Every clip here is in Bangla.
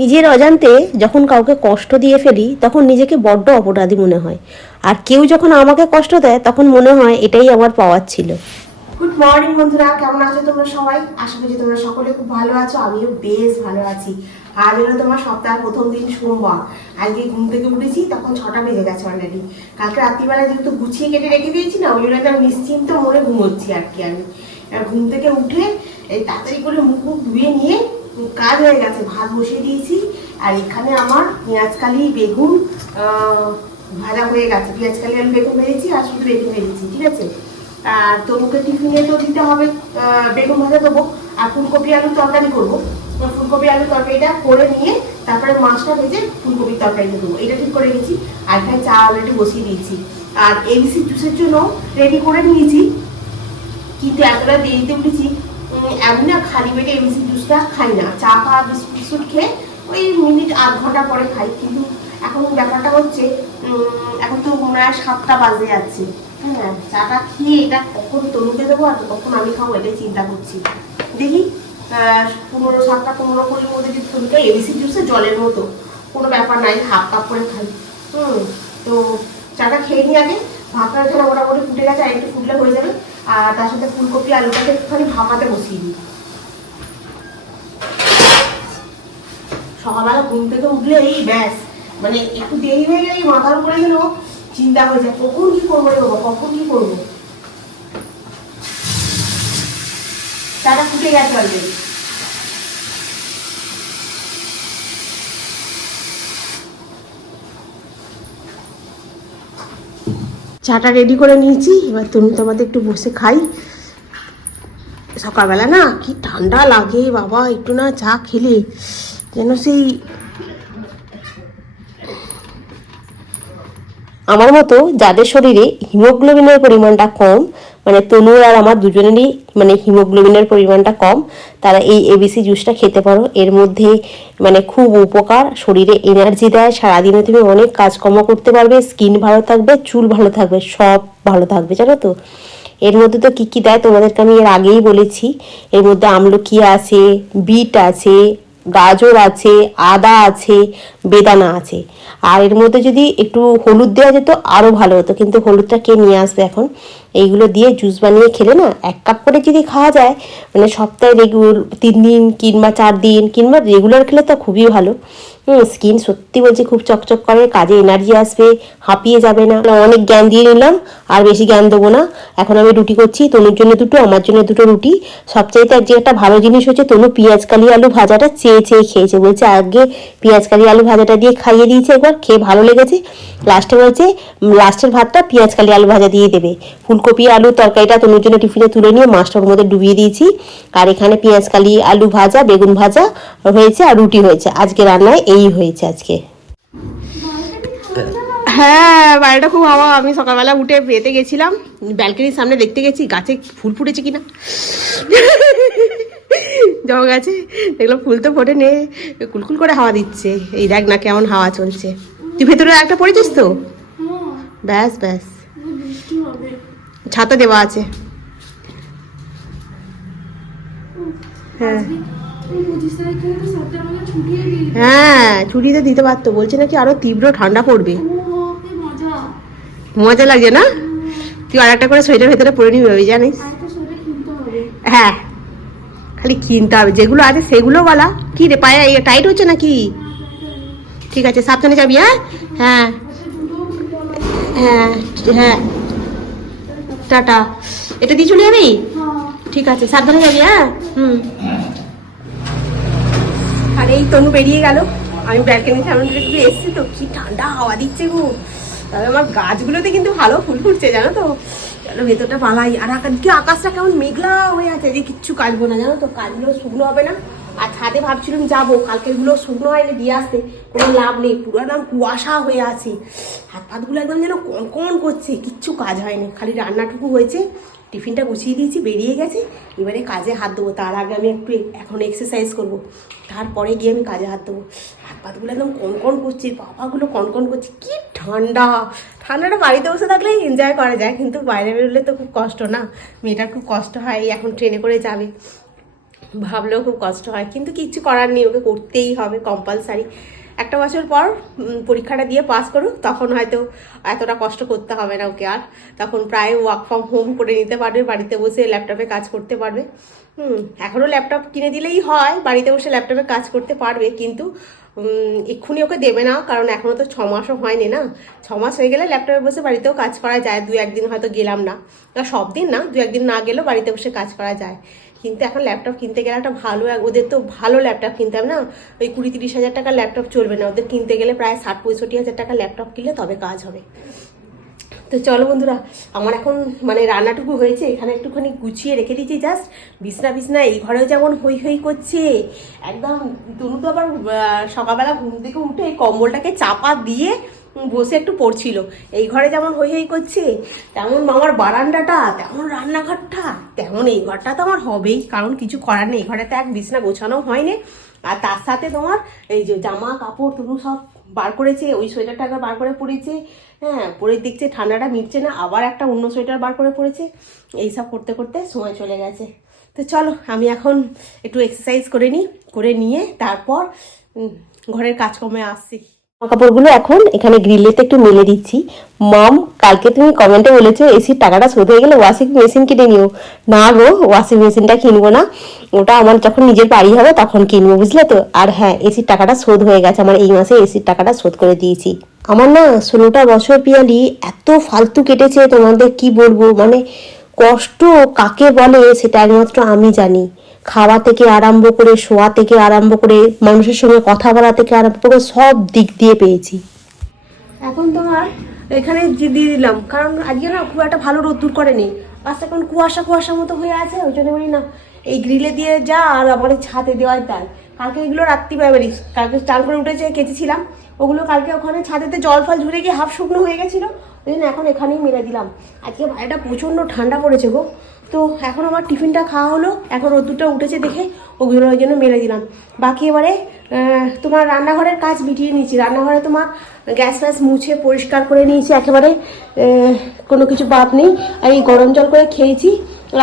নিজের অজান্তে যখন কাউকে কষ্ট দিয়ে ফেলি, তখন নিজেকে বড্ড অপরাধী মনে হয়। আর কেউ যখন আমাকে কষ্ট দেয়, তখন মনে হয় এটাই আমার পাওয়ার ছিল। গুড মর্নিং বন্ধুরা, কেমন আছো তোমরা সবাই? আশা করছি তোমরা সকলে খুব ভালো আছো, আমিও বেশ ভালো আছি। আজ হলো তোমার সপ্তাহের প্রথম দিন সোমবার। আজকে ঘুম থেকে উঠেছি, তখন ছটা বেজে গেছে অলরেডি কালকে রাত্রিবেলা যেহেতু গুছিয়ে কেটে রেখে দিয়েছি না, ওই জন্য একদম নিশ্চিন্ত মনে ঘুমোচ্ছি আর কি আমি। ঘুম থেকে উঠে এই তাড়াতাড়ি করে মুখ ধুয়ে নিয়ে কাজ হয়ে গেছে ভাত বসিয়ে দিয়েছি। আর এখানে আমার পেঁয়াজ, কালি, বেগুন ভাজা হয়ে গেছে। পেঁয়াজ, কালি, আমি বেগুন ভেজেছি আর শুধু বেগুন ভেজেছি, ঠিক আছে? আর তবুকে টিফিনে তো দিতে হবে বেগুন ভাজা দেবো। আর ফুলকপি আলু তরকারি করব। ফুলকপি আলু তরকারিটা করে নিয়ে তারপরে মাছটা ভেজে ফুলকপির তরকারিটা দেবো। এটা ঠিক করে নিয়েছি। আর এখানে চা অলরেডি বসিয়ে দিয়েছি। আর এবিসি জুসের জন্য রেডি করে নিয়েছি। কিন্তু এতটা দেরিতে উঠেছি আমি না খালি পেটে এবিসি জুসটা খাই না। চা পা, বিস্কুট খেয়ে ওই মিনিট আধ ঘণ্টা পরে খাই। কিন্তু এখন ব্যাপারটা হচ্ছে এখন তো মনে সাতটা বাজে যাচ্ছে হ্যাঁ চাটা খেয়ে এটা কখন তনুকে দেবো আর কখন আমি খাব এটাই চিন্তা করছি। দেখি পনেরো, সাতটা পনেরো কুড়ির মধ্যে যদি তনুকে এবিসি জুসে জলের মতো কোনো ব্যাপার নাই, হাফ কাপ করে খাই। হুম, তো চাটা খেয়ে নিই আগে। ভাতটা এখানে মোটামুটি ফুটে গেছে, আর একটু ফুটলে হয়ে যাবে। আর তার সাথে ফুলকপি আলুটাকে একটুখানি ভাপাতে বসিয়ে দিই। সকালবেলা ঘুম থেকে উঠলে এই ব্যাস। মানে একটু দেরি হয়ে গেলে মাথার উপরে গেলেও চিন্তা হয়ে যায়, কখন কি করব রে বাবা, কখন কি করব? চাটা ফুটে গেছে অলরেডি চাটা রেডি করে নিয়েছি। এবার তুমি তোমাদের একটু বসে খাই। সকালবেলা না কি ঠান্ডা লাগে বাবা, একটু না চা খেলে যেন সেই আমার মতো যাদের শরীরে হিমোগ্লোবিনের পরিমাণটা কম মানে তনুর আর আমার দুজনেরই মানে হিমোগ্লোবিনের পরিমাণটা কম। তারা এই এবিসি জুসটা খেতে পারো। এর মধ্যে মানে খুব উপকার। শরীরে এনার্জি দেয়। সারাদিনে তুমি অনেক কাজকর্ম করতে পারবে। স্কিন ভালো থাকবে, চুল ভালো থাকবে, সব ভালো থাকবে, জানো তো? এর মধ্যে তো কী কী দেয় তোমাদেরকে আমি এর আগেই বলেছি। এর মধ্যে আমলকি আছে, বিট আছে গাজর আছে, আদা আছে, বেদানা আছে। আর এর মধ্যে যদি একটু হলুদ দেওয়া যেত আরও ভালো হতো। কিন্তু হলুদটা কে নিয়ে আসবে এখন? এইগুলো দিয়ে জুস বানিয়ে খেলে না এক কাপ করে যদি খাওয়া যায় মানে সপ্তাহে রেগুল তিন দিন কিংবা চার দিন কিংবা রেগুলার খেলে তো খুবই ভালো। স্কিন সত্যি বলছি খুব চকচক করে, কাজে এনার্জি আসবে, হাঁপিয়ে যাবে না। অনেক জ্ঞান দিয়ে নিলাম, আর বেশি জ্ঞান দেবো না। এখন আমি রুটি করছি, তনুর জন্য দুটো, আমার জন্য দুটো রুটি। সবচাইতে যে একটা ভালো জিনিস হচ্ছে তনু পেঁয়াজ কালি আলু ভাজাটা চেয়ে চেয়ে খেয়েছে। বলছে, আগে পেঁয়াজ কালি আলু ভাজাটা দিয়ে খাইয়ে দিয়েছে একবার, খেয়ে ভালো লেগেছে। লাস্টে বলছে লাস্টের ভাতটা পেঁয়াজ কালি আলু ভাজা দিয়ে দেবে। ফুলকপি, আলু তরকারিটা তনুর জন্য টিফিনে তুলে নিয়ে মাছটার মধ্যে ডুবিয়ে দিয়েছি। আর এখানে পেঁয়াজ কালি আলু ভাজা, বেগুন ভাজা হয়েছে আর রুটি হয়েছে। আজকে রান্নায় এই হয়েছে আজকে। হ্যাঁ বাড়িটা খুব হাওয়া। আমি সকালবেলা উঠে বেতে গেছিলাম। ব্যালকনির সামনে দেখতে গেছি, গাছে ফুল ফুটেছে কিনা। জমা গাছে। দেখলাম ফুল তো ফোটে নে কুলকুল করে হাওয়া দিচ্ছে। এই দেখ না কেমন হাওয়া চলছে। তুই ভেতরে একটা পড়েছিস তো? ব্যাস ব্যাস। ছাতা দেওয়া আছে। হ্যাঁ। হ্যাঁ ছুটিতে দিতে পারতো। বলছে নাকি আরও তীব্র ঠান্ডা পড়বে। মজা। লাগছে না? তুই আর একটা করে সোয়েটার ভেতরে পরে নিবি ওই জানিস? হ্যাঁ খালি কিনতে হবে। যেগুলো আছে সেগুলো বলা। কি রে পায়ে ইয়ে টাইট হচ্ছে নাকি? ঠিক আছে সাবধানে যাবি হ্যাঁ? হ্যাঁ। হ্যাঁ হ্যাঁ। টাটা। এটা দিয়ে চলে যাবি? ঠিক আছে সাবধানে যাবি হ্যাঁ? হুম। আর এই তনু বেরিয়ে গেল। আমি ব্যালকনির সামনে একটু এসছি তো, কি ঠান্ডা হাওয়া দিচ্ছে গো। তবে আমার গাছগুলোতে কিন্তু ভালো ফুল ফুটছে, জানো তো। চলো ভেতরটা পালাই। আর আজকে আকাশটা কেমন মেঘলা হয়ে আছে, যে কিচ্ছু কাটবো না, জানো তো। কাজগুলো শুকনো হবে না। আর ছাদে ভাবছিলাম যাব, কালকেরগুলো শুকনো হয়নি দিয়ে আসতে। কোনো লাভ নেই, পুরো একদম কুয়াশা হয়ে আছে। হাত পাতগুলো একদম যেন কন করছে, কিচ্ছু কাজ হয়নি, খালি রান্নাটুকু হয়েছে। টিফিনটা গুছিয়ে দিয়েছি, বেরিয়ে গেছে। এবারে কাজে হাত দেবো। তার আগে আমি একটু এখন এক্সারসাইজ করব। তারপরে গিয়ে আমি কাজে হাত দেবো। হাত পাতগুলো একদম কনকন করছে। পাপাগুলো কনকন করছে। কি ঠান্ডা! ঠান্ডাটা বাড়িতে বসে থাকলে এনজয় করা যায়, কিন্তু বাইরে বেরোলে তো খুব কষ্ট না? মেয়েটার খুব কষ্ট হয় এখন ট্রেনে করে যাবে। ভাবলেও খুব কষ্ট হয়। কিন্তু কিচ্ছু করার নেই, ওকে করতেই হবে কম্পালসারি একটা বছর পর পরীক্ষাটা দিয়ে পাস করুক, তখন হয়তো এতটা কষ্ট করতে হবে না ওকে আর। তখন প্রায় ওয়ার্ক ফ্রম হোম করে নিতে পারবে, বাড়িতে বসে ল্যাপটপে কাজ করতে পারবে। হুম, এখনও ল্যাপটপ কিনে দিলেই হয়, বাড়িতে বসে ল্যাপটপে কাজ করতে পারবে, কিন্তু এক্ষুনি ওকে দেবে না, কারণ এখনও তো ছ মাসও হয়নি না। ছ মাস হয়ে গেলে ল্যাপটপে বসে বাড়িতেও কাজ করা যায়, দু একদিন হয়তো গেলাম না। সব দিন না, দু একদিন না গেলেও বাড়িতে বসে কাজ করা যায়। কিন্তু, এখন ল্যাপটপ কিনতে গেলে একটা ভালো, ওদের তো ভালো ল্যাপটপ কিনতে হবে না? ওই কুড়ি তিরিশ হাজার টাকার ল্যাপটপ চলবে না। ওদের কিনতে গেলে প্রায় ষাট, পঁয়ষট্টি হাজার টাকার ল্যাপটপ কিনলে তবে কাজ হবে। তো চলো বন্ধুরা, আমার এখন মানে রান্নাটুকু হয়েছে, এখানে একটুখানি গুছিয়ে রেখে দিয়েছি জাস্ট বিছনা বিছনা, এই ঘরেও যেমন হই হই করছে। একদম তনু তো আবার সকালবেলা ঘুম থেকে উঠে এই কম্বলটাকে চাপা দিয়ে বসে একটু পড়ছিল। এই ঘরে যেমন হই হই করছে, তেমন মামার বারান্দাটা, তেমন রান্নাঘরটা, তেমন এই ঘরটা তো আমার হবেই, কারণ কিছু করার নেই। ঘরে তো এক বিছনা গোছানো হয়নি। আর তার সাথে তোমার এই যে জামা, কাপড় তনু সব বার করেছে, ওই সোয়েটারটা একবার বার করে পরেছে। হ্যাঁ পরে দেখছে ঠান্ডাটা মিটছে না, আবার একটা অন্য সোয়েটার বার করে পরেছে। এইসব করতে করতে সময় চলে গেছে। তো চলো, আমি এখন একটু এক্সারসাইজ করে নিই, করে নিয়ে তারপর ঘরের কাজকর্মে আসছি। কাপড়গুলো এখন এখানে গ্রিলেতে একটু মেলে দিচ্ছি। মাম, কালকে তুমি কমেন্টে বলেছ এসির টাকাটা শোধ হয়ে গেলে ওয়াশিং মেশিন কিনে নিও। না গো ওয়াশিং মেশিনটা কিনবো না। ওটা আমার যখন নিজের বাড়ি হবে তখন কিনবো, বুঝলে তো? আর হ্যাঁ এসির টাকাটা শোধ হয়ে গেছে, আমার এই মাসে এসির টাকাটা শোধ করে দিয়েছি। আমার না ষোলোটা বছর পিয়ালি এত ফালতু কেটেছে তোমাদের, কি বলব? মানে কষ্ট কাকে বলে সেটা একমাত্র আমি জানি। খাওয়া থেকে আরম্ভ করে, শোয়া থেকে আরম্ভ করে, মানুষের সঙ্গে কথা বলা থেকে আরম্ভ করে সব দিক দিয়ে পেয়েছি। এখন তোমার এখানে দিয়ে দিলাম। কারণ আজকে না খুব একটা ভালো রোদ্দুর করেনি। আজকে এখন কুয়াশা কুয়াশা মতো হয়ে আছে, ওই জন্য বলি না, এই গ্রিলে দিয়ে যা আর এই ছাদে দেওয়াই তাই। কালকে এগুলো রাত্রিবেলা বেরিস কালকে চাল করে উঠেছে, কেচেছিলাম। ওগুলো কালকে ওখানে ছাদেতে জল ফল ঝুড়ে গিয়ে হাফ শুকনো হয়ে গেছিল। ওই জন্য এখন এখানেই মেরে দিলাম। আজকে বাইরেটা প্রচণ্ড ঠান্ডা পড়েছে গো। তো এখন আমার টিফিনটা খাওয়া হলো। এখন রোদ্দুরটা উঠেছে দেখে ওগুলো ওই জন্য মেরে দিলাম। বাকি এবারে তোমার রান্নাঘরের কাজ মিটিয়ে নিয়েছি। রান্নাঘরে তোমার গ্যাস ফ্যাস মুছে পরিষ্কার করে নিয়েছি। একেবারে কোনো কিছু বাদ নেই। আর এই গরম জল করে খেয়েছি।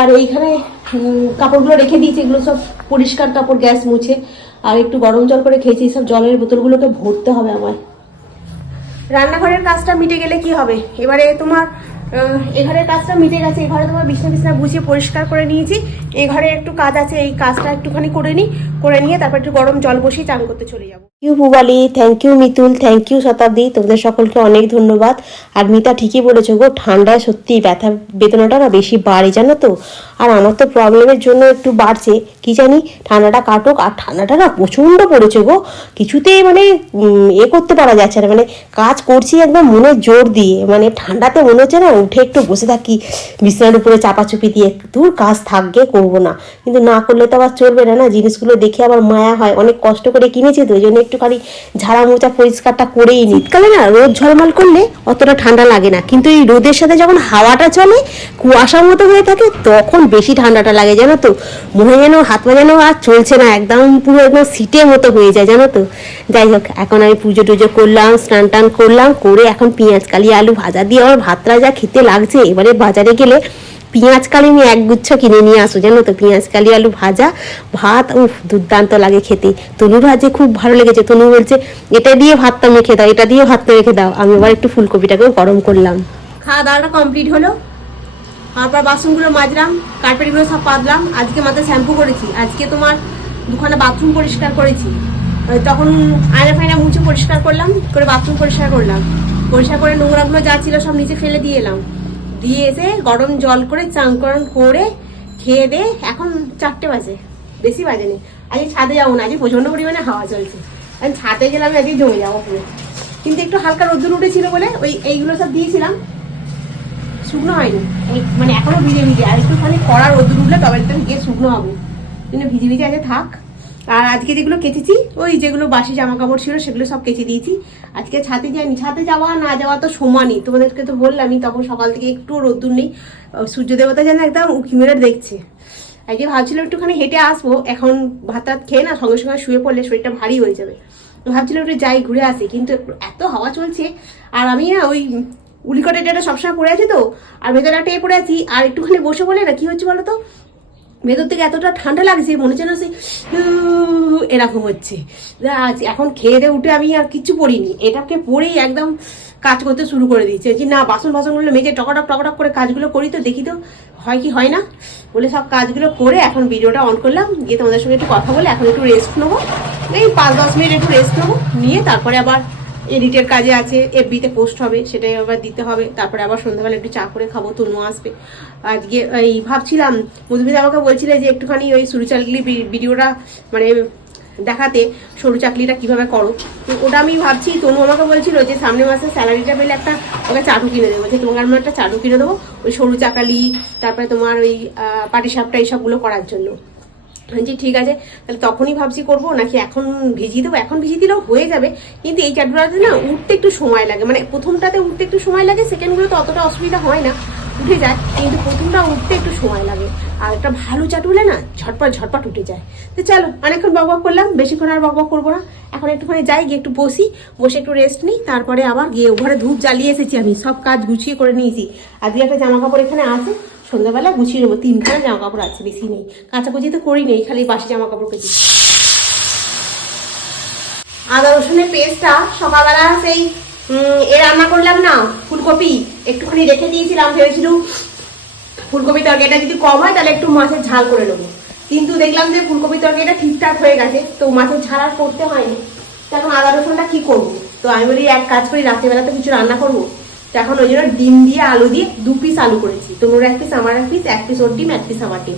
আর এইখানে কাপড়গুলো রেখে দিয়েছি। এগুলো সব পরিষ্কার কাপড়, গ্যাস মুছে। আর একটু গরম জল করে খেয়েছি। সব জলের বোতলগুলোকে ভরতে হবে আমার রান্নাঘরের কাজটা মিটে গেলে কি হবে? এবারে তোমার আহ, এ ঘরের কাজটা মিটে গেছে। এঘরে ঘরে তোমার বিছনা বিছনা গুছিয়ে পরিষ্কার করে নিয়েছি। এই ঘরে একটু কাজ আছে এই কাজটা একটুখানি করে নিই করে নিয়ে তারপর একটু গরম জল বসিয়ে চান করতে চলে যাব। You Pubali thank you Mitul thank you Shatabdi. তোমাদের সকলকে অনেক ধন্যবাদ। আর মিতা ঠিকই বলেছ গো, ঠান্ডায় সত্যি ব্যথা বেদনাটা না বেশি বাড়ে, জানো তো? আর আমার তো প্রবলেমের জন্য একটু বাড়ছে। কি জানি, ঠান্ডাটা কাটুক, আর ঠান্ডাটা না প্রচণ্ড পড়েছে গো। কিছুতেই মানে এ করতে পারা যাচ্ছে না। মানে কাজ করছি একদম মনে জোর দিয়ে। মানে ঠান্ডাতে মনে হচ্ছে না, উঠে একটু বসে থাকি, বিছানার উপরে চাপাচুপি দিয়ে। দূর কাজ থাকবে, করব না। কিন্তু না করলে তো আবার চলবে না না? জিনিসগুলো দেখে আবার মায়া হয়। অনেক কষ্ট করে কিনেছি তো, ওই জন্য একটুখানি ঝাড়া মোচা পরিষ্কারটা করেই নিই শীতকালে না, রোদ ঝলমল করলে অতটা ঠান্ডা লাগে না। কিন্তু এই রোদের সাথে যখন হাওয়াটা চলে কুয়াশার মতো হয়ে থাকে, তখন বেশি ঠান্ডাটা লাগে, জানো তো। মনে যেন হাত পা যেন আর চলছে না, একদম পুরো একদম সিটের মতো হয়ে যায়, জানো তো। যাই হোক, এখন আমি পুজো টুজো করলাম, স্নান টান করলাম, করে এখন পেঁয়াজ, কালি, আলু ভাজা দিয়ে আমার ভাতটা যা খেতে লাগছে, এবারে বাজারে গেলে পেঁয়াজ কালি আমি এক গুচ্ছ কিনে নিয়ে আসো, জানো তো? পেঁয়াজ কালি আলু ভাজা, ভাত, উফ, দুর্দান্ত লাগে খেতে। তনু ভাজে খুব ভালো লেগেছে, তনু বলছে, এটা দিয়ে ভাতটা মেখে দাও, এটা দিয়ে ভাতটা মেখে দাও। আমি আবার একটু ফুলকপিটাকেও গরম করলাম। খাওয়া দাওয়াটা কমপ্লিট হলো। তারপর বাসনগুলো মাজলাম, কার্পেটগুলো সব পাতলাম। আজকে মাথায় শ্যাম্পু করেছি। আজকে তোমার দুখানা বাথরুম পরিষ্কার করেছি। তখন আয়না ফায়না মুছে পরিষ্কার করলাম, করে বাথরুম পরিষ্কার করলাম। পরিষ্কার করে নোংরাগুলো যা ছিল সব নিচে ফেলে দিয়ে এলাম। দিয়ে এসে গরম জল করে, চান করান করে খেয়ে দে এখন চারটে বাজে। বেশি বাজেনি। আজকে ছাদে যাব না, আজকে প্রচণ্ড পরিমাণে হাওয়া চলছে। আমি ছাদে গেলাম আজকে জমে যাব পুরো। কিন্তু একটু হালকা রোদ্দুর উঠেছিল বলে ওই এইগুলো সব দিয়েছিলাম। শুকনো হয়নি। এই- মানে এখনও ভিজে ভিজে। আর একটুখানি কড়া রোদ্দুর উঠলে তবে গিয়ে শুকনো হবে। কিন্তু ভিজে ভিজে আজকে থাক। আর আজকে যেগুলো কেচেছি, ওই যেগুলো বাসি জামা কাপড় ছিল, সেগুলো সব কেচে দিয়েছি। আজকে ছাতে যাইনি ছাদে যাওয়া, না যাওয়া তো সমানই তোমাদেরকে তো বললামই, তখন সকাল থেকে একটু রোদ্দুর নেই। সূর্য দেবতা যেন একদম উঁকি মেরে দেখছে। আজকে ভাবছিলাম একটুখানি হেঁটে আসব। এখন ভাত টাত খেয়ে না, সঙ্গে সঙ্গে শুয়ে পড়লে শরীরটা ভারী হয়ে যাবে। ভাবছিলাম একটু যাই, ঘুরে আসি। কিন্তু এত হাওয়া চলছে, আর আমি না ওই উলিকটের সবসময় পড়ে আছি তো, আর ভেতরে একটা এ পড়ে আছি। আর একটুখানি বসে বলে না কি হচ্ছে বলো তো? ভেতর থেকে এতটা ঠান্ডা লাগছে মনে হচ্ছে না সে উহ, এরকম হচ্ছে। এখন খেয়ে দিয়ে উঠে আমি আর কিচ্ছু পড়িনি এটাকে পরেই একদম কাজ করতে শুরু করে দিয়েছে। যে না বাসন বাসনগুলো মেজে টকাটক টকাটক করে কাজগুলো করি তো দেখি তো হয় কি হয় না? বলে সব কাজগুলো করে এখন ভিডিওটা অন করলাম। গিয়ে তোমাদের সঙ্গে একটু কথা বলে এখন একটু রেস্ট নেব। এই পাঁচ দশ মিনিট একটু রেস্ট নেব। নিয়ে তারপরে আবার এডিটের কাজে আছে এফবিতে পোস্ট হবে, সেটাই আবার দিতে হবে। তারপরে আবার সন্ধ্যাবেলা একটু চা করে খাব, তনু আসবে। আজকে এই ভাবছিলাম মধুমিতা আমাকে বলছিলে যে একটুখানি ওই সরু চাকলি ভিডিওটা মানে দেখাতে, সরু চাকলিটা কীভাবে করো? তো ওটা আমি ভাবছি, তনু আমাকে বলছিল যে সামনে মাসে স্যালারিটা পেলে একটা ওকে চাটু কিনে দেবো। যে তোমার আমি একটা চাটু কিনে দেবো, ওই সরু চাকালি, তারপরে তোমার ওই পাটিসাপটা এইসবগুলো করার জন্য। বলছি, ঠিক আছে, তাহলে তখনই ভাবছি করব, নাকি এখন ভিজিয়ে দেবো? এখন ভিজিয়ে দিলেও হয়ে যাবে, কিন্তু এই চাটুটাতে না উঠতে একটু সময় লাগে। মানে প্রথমটাতে উঠতে একটু সময় লাগে সেকেন্ডগুলো তো অতটা অসুবিধা হয় না, উঠে যায়, কিন্তু প্রথমটা উঠতে একটু সময় লাগে। আর একটা ভালো চাটু হলে না ঝটপট ঝটপট উঠে যায়। তো চলো, অনেকক্ষণ বক বক করলাম, বেশিক্ষণ আর বক বক করব না। এখন একটুখানি যাই, গিয়ে একটু বসি, বসে একটু রেস্ট নিই, তারপরে আবার গিয়ে ঘরে ধূপ জ্বালিয়ে এসেছি আমি, সব কাজ গুছিয়ে করে নিয়েছি। আজকে একটা জামা কাপড় এখানে আছে সন্ধ্যাবেলা গুছিয়ে নেব। তিনখানা জামা কাপড় আছে, বেশি নেই। কাঁচাকুচি তো করি নেই, খালি বাসি জামা কাপড় কেছি আদা রসুনের পেস্টটা সকালবেলা সেই এ রান্না করলাম না, ফুলকপি। একটুখানি রেখে দিয়েছিলাম ভেবেছিলাম ফুলকপি তরকারিটা যদি কম হয়, তাহলে একটু মাছের ঝাল করে নেব। কিন্তু দেখলাম যে ফুলকপি তরকারিটা ঠিকঠাক হয়ে গেছে, তো মাছের ঝাল আর করতে হয়নি। এখন আদা রসুনটা কি করব? তো আমি বলি, এক কাজ করি, রাত্রেবেলা তো কিছু রান্না করব। তো এখন ওই জন্য ডিম দিয়ে আলু দিয়ে দু পিস আলু করেছি। তো ওর এক পিস আমার এক পিস এক পিস ওর ডিম, এক পিস আমার ডিম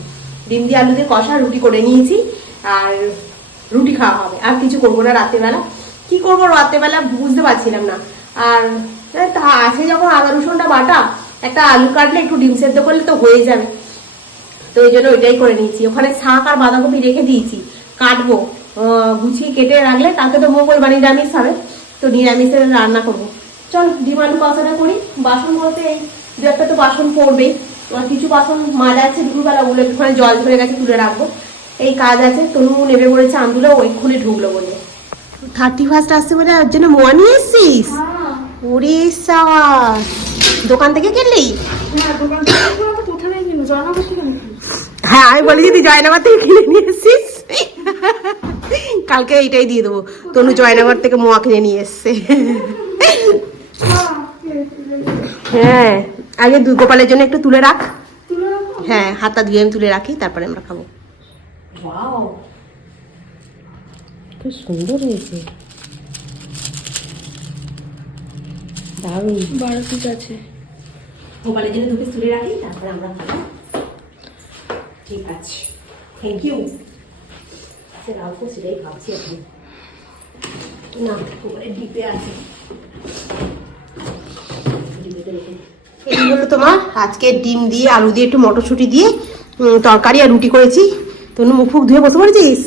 ডিম দিয়ে আলু দিয়ে কষা, রুটি করে নিয়েছি। আর রুটি খাওয়া হবে। আর কিছু করব না রাত্রেবেলা কি করব রাত্রেবেলা বুঝতে পারছিলাম না। আর তা আছে যখন আদা রসুনটা বাটা, একটা আলু কাটলে একটু ডিম সেদ্ধ করলে তো হয়ে যাবে। তো ওই জন্য ওইটাই করে নিয়েছি। ওখানে শাক আর বাঁধাকপি রেখে দিয়েছি। কাটবো। গুছিয়ে কেটে রাখলে তাকে তো মঙ্গল বা নিরামিষ হবে। তো নিরামিষের রান্না করব। চল ডিমান্ড কষাটা করি। বাসন বলতে এই দু একটা তো বাসন পড়বেই। তোমার কিছু বাসন মাছ আছে দুপুরবেলা ওগুলো একটুখানি জল ধরে গেছে তুলে রাখব। এই কাজ আছে তনু নেবে বলেছে আন্দুলে ওই খুলে ঢুকলো বলে। থার্টি ফার্স্ট আসছে বলে ওর জন্য মোয়া নিয়ে এসছিস ওরে সাবাস। দোকান থেকে কিনলি? হ্যাঁ আমি বলি যদি জয়নগর থেকে কিনে নিয়ে এসছিস কালকে এইটাই দিয়ে দেবো। তনু জয়নগর থেকে মোয়া কিনে নিয়ে এসছে। হ্যাঁ আগে দুই গোপালের জন্য একটু তুলে রাখ। হ্যাঁ হাতটা ধুয়ে আমি তুলে রাখি তারপরে আমরা খাব। খুব সুন্দর হয়েছে। দারুণ। বারো পিস আছে। গোপালের জন্য দু পিস তুলে রাখি তারপরে আমরা খাব। ঠিক আছে। থ্যাংক ইউ রাখব সেটাই ভাবছি এখন। না ডিপে আছে। এই হলো তোমার আজকে ডিম দিয়ে আলু দিয়ে একটু মটরশুঁটি দিয়ে তরকারি আর রুটি করেছি। তনু মুখ ফুক ধুয়ে বসে পড়েছিস?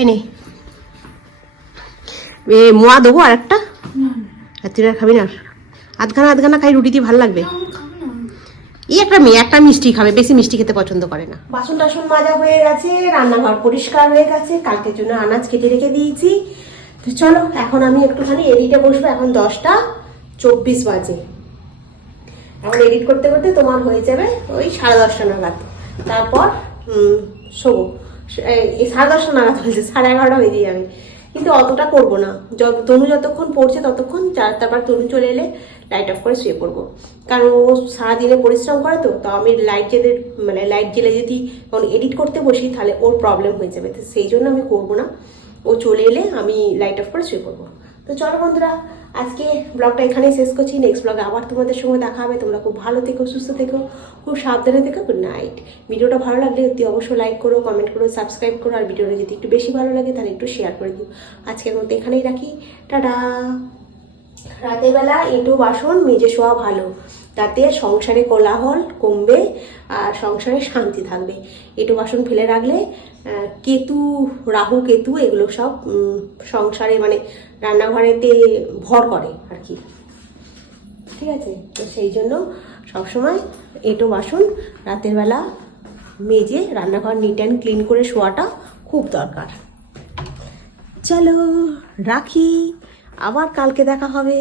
এনে এ মোয়া দেবো আর একটা আর তুই আর খাবি না? আধখানা আধখানা খাই রুটি দিয়ে ভালো লাগবে। এই একটা মেয়ে একটা মিষ্টি খাবে বেশি মিষ্টি খেতে পছন্দ করে না। বাসন টাসন মাজা হয়ে গেছে রান্নাঘর পরিষ্কার হয়ে গেছে কালকের জন্য আনাজ কেটে রেখে দিয়েছি। তো চলো এখন আমি একটুখানি এডিটে বসবো এখন দশটা। চব্বিশ বাজে। এখন এডিট করতে করতে তোমার হয়ে যাবে ওই সাড়ে দশটা নাগাদ। তারপর শোবো। সাড়ে দশটা নাগাদ হয়েছে সাড়ে এগারোটা বেজে যাবে। কিন্তু অতটা করব না। যত, তনু যতক্ষণ পড়ছে ততক্ষণ তারপর তনু চলে এলে লাইট অফ করে শুয়ে পড়ব। কারণ ও সারাদিনে পরিশ্রম করে তো তো আমি লাইট জেলে মানে লাইট জেলে যদি তখন এডিট করতে বসি, তাহলে ওর প্রবলেম হয়ে যাবে। তো সেই জন্য আমি করব না। ও চলে এলে আমি লাইট অফ করে শুয়ে পড়ব। তো চলো বন্ধুরা, আজকে ব্লগটা এখানেই শেষ করছি। নেক্সট ব্লগে আবার তোমাদের সঙ্গে দেখা হবে। তোমরা খুব ভালো থেকো, সুস্থ থেকো, খুব সাবধানে থেকো। গুড নাইট ভিডিওটা ভালো লাগলে অতি অবশ্যই লাইক করো কমেন্ট করো সাবস্ক্রাইব করো। আর ভিডিওটা যদি একটু বেশি ভালো লাগে, তাহলে একটু শেয়ার করে দিও। আজকের মতো এখানেই রাখি। টাটা। রাতের বেলা এঁটো বাসন মেজে শোয়া ভালো। তাতে সংসারে কোলাহল কমবে আর সংসারে শান্তি থাকবে। এঁটো বাসন ফেলে রাখলে কেতু, রাহু, কেতু এগুলো সব সংসারে মানে রান্নাঘরেতে ভর করে আর কি। ঠিক আছে? তো সেই জন্য সবসময় এঁটো বাসন রাতের বেলা মেজে রান্নাঘর নিট অ্যান্ড ক্লিন করে শোয়াটা খুব দরকার। চলো রাখি। আবার কালকে দেখা হবে।